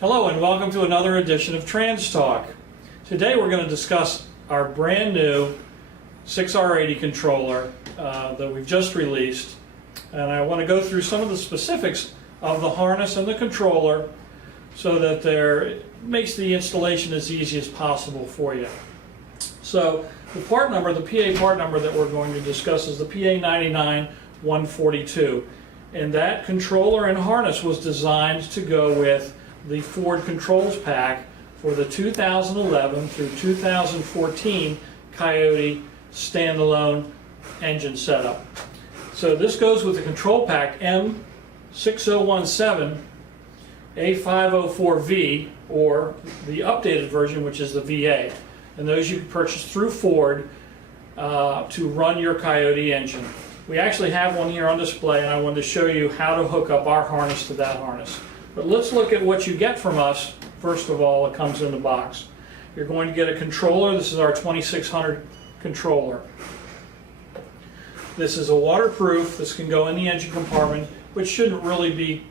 Hello and welcome to another edition of Trans Talk. Today we're going to discuss our brand new 6R80 controller that we've just released, and I want to go through some of the specifics of the harness and the controller so that it makes the installation as easy as possible for you. So the part number, the PA part number that we're going to discuss is the PA99142, and that controller and harness was designed to go with the Ford Controls Pack for the 2011 through 2014 Coyote standalone engine setup. So this goes with the Control Pack M6017 A504V, or the updated version, which is the VA. And those you can purchase through Ford to run your Coyote engine. We actually have one here on display, and I wanted to show you how to hook up our harness to that harness. But let's look at what you get from us. First of all, it comes in the box. You're going to get a controller. This is our 2600 controller. This is a waterproof. This can go in the engine compartment, which shouldn't really be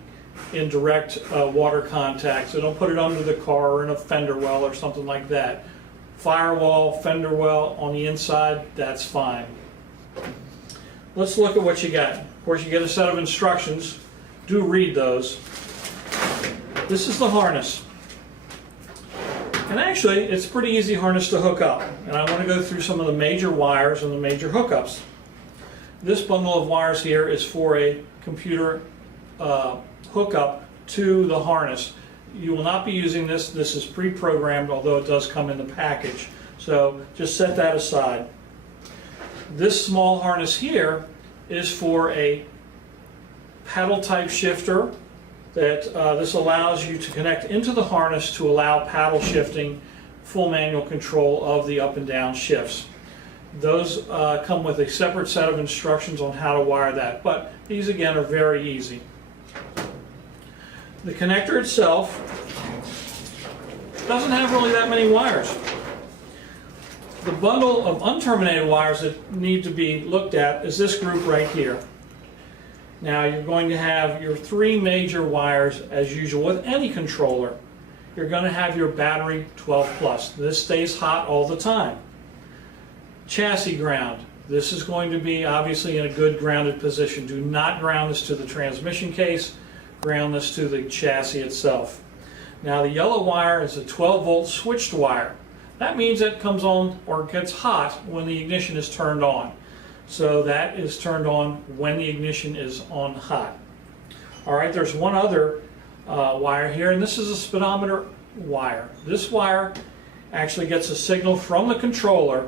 in direct water contact. So don't put it under the car or in a fender well or something like that. Firewall, fender well on the inside, that's fine. Let's look at what you get. Of course, you get a set of instructions. Do read those. This is the harness. And actually, it's a pretty easy harness to hook up. And I want to go through some of the major wires and the major hookups. This bundle of wires here is for a computer hookup to the harness. You will not be using this. This is pre-programmed, although it does come in the package. So just set that aside. This small harness here is for a paddle type shifter that this allows you to connect into the harness to allow paddle shifting, full manual control of the up and down shifts. Those come with a separate set of instructions on how to wire that, but these again are very easy. The connector itself doesn't have really that many wires. The bundle of unterminated wires that need to be looked at is this group right here. Now you're going to have your three major wires as usual with any controller. You're going to have your battery 12 plus. This stays hot all the time. Chassis ground. This is going to be obviously in a good grounded position. Do not ground this to the transmission case. Ground this to the chassis itself. Now the yellow wire is a 12 volt switched wire. That means it comes on or gets hot when the ignition is turned on. So that is turned on when the ignition is on hot. All right, there's one other wire here, and this is a speedometer wire. This wire actually gets a signal from the controller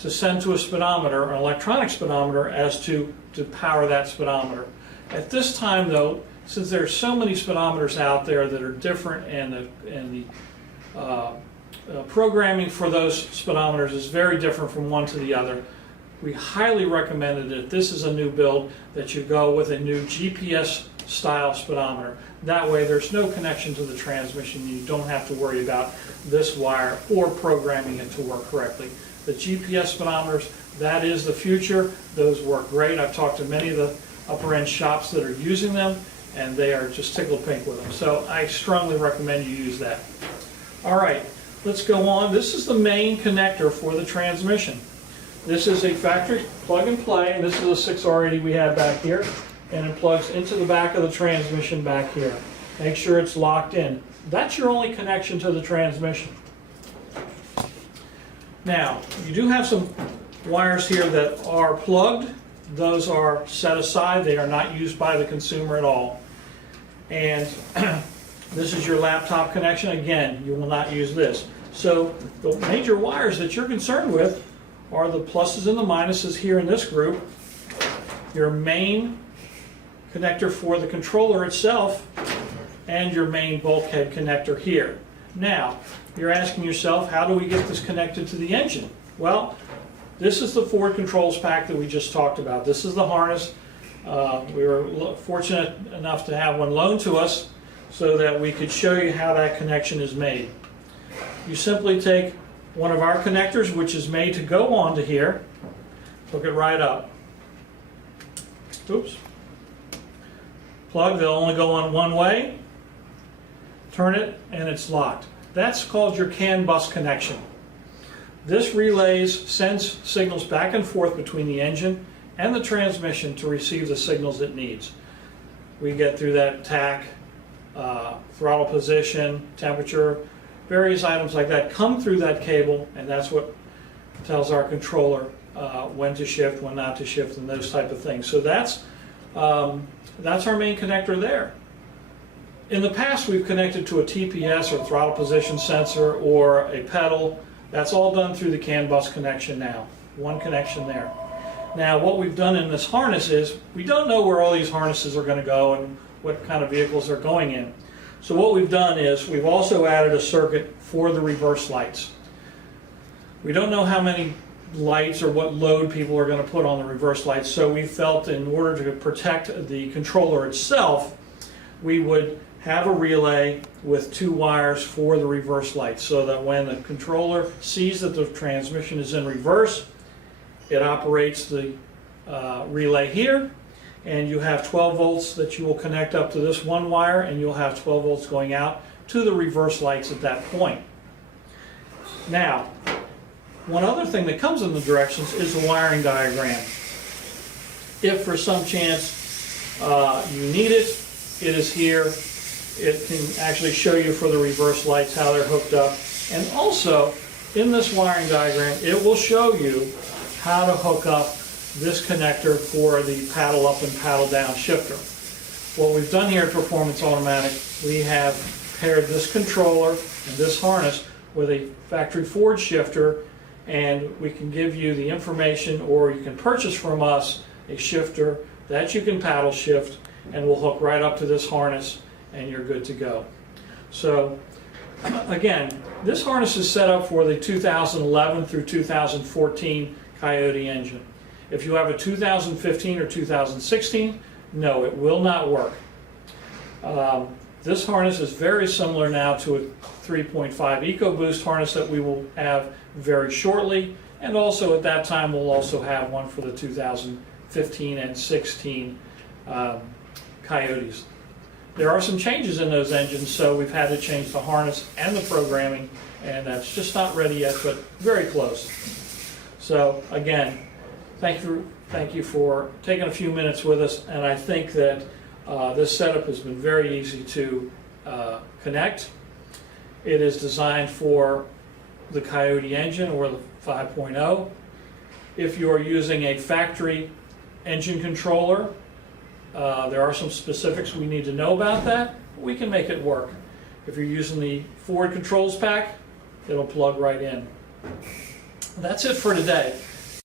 to send to a speedometer, an electronic speedometer, as to power that speedometer. At this time though, since there's so many speedometers out there that are different, and the programming for those speedometers is very different from one to the other, we highly recommend that if this is a new build, that you go with a new GPS style speedometer. That way there's no connection to the transmission. You don't have to worry about this wire or programming it to work correctly. The GPS speedometers, that is the future. Those work great. I've talked to many of the upper end shops that are using them, and they are just tickled pink with them. So I strongly recommend you use that. All right, let's go on. This is the main connector for the transmission. This is a factory plug and play, and this is a 6R80 we have back here, and it plugs into the back of the transmission back here. Make sure it's locked in. That's your only connection to the transmission. Now, you do have some wires here that are plugged. Those are set aside. They are not used by the consumer at all. And this is your laptop connection. Again, you will not use this. So the major wires that you're concerned with are the pluses and the minuses here in this group, your main connector for the controller itself, and your main bulkhead connector here. Now, you're asking yourself, how do we get this connected to the engine? Well, this is the Ford Controls Pack that we just talked about. This is the harness. We were fortunate enough to have one loaned to us so that we could show you how that connection is made. You simply take one of our connectors, which is made to go onto here, hook it right up. Oops. Plug, they'll only go on one way. turn it, and it's locked. That's called your CAN bus connection. This sends signals back and forth between the engine and the transmission to receive the signals it needs. We get through that tach, throttle position, temperature, various items like that come through that cable, and that's what tells our controller when to shift, when not to shift, and those type of things. So that's our main connector there. In the past, we've connected to a TPS or throttle position sensor or a pedal. That's all done through the CAN bus connection now. One connection there. Now, what we've done in this harness is we don't know where all these harnesses are going to go and what kind of vehicles they're going in. So what we've done is we've also added a circuit for the reverse lights. We don't know how many lights or what load people are going to put on the reverse lights, so we felt in order to protect the controller itself, we would have a relay with 2 wires for the reverse lights, so that when the controller sees that the transmission is in reverse, it operates the relay here, and you have 12 volts that you will connect up to this one wire, and you'll have 12 volts going out to the reverse lights at that point. Now, one other thing that comes in the directions is the wiring diagram. If for some chance you need it, it is here. It can actually show you for the reverse lights how they're hooked up. And also, in this wiring diagram, it will show you how to hook up this connector for the paddle up and paddle down shifter. What we've done here at Performance Automatic, we have paired this controller and this harness with a factory Ford shifter, and we can give you the information, or you can purchase from us a shifter that you can paddle shift, and we'll hook right up to this harness and you're good to go. So again, this harness is set up for the 2011 through 2014 Coyote engine. If you have a 2015 or 2016, no, it will not work. This harness is very similar now to a 3.5 EcoBoost harness that we will have very shortly, and also at that time we'll also have one for the 2015 and 16 Coyotes. There are some changes in those engines, so we've had to change the harness and the programming, and that's just not ready yet, but very close. So again, thank you for taking a few minutes with us, and I think that this setup has been very easy to connect. It is designed for the Coyote engine or the 5.0. If you are using a factory engine controller, there are some specifics we need to know about that. We can make it work. If you're using the Ford controls pack, it'll plug right in. That's it for today.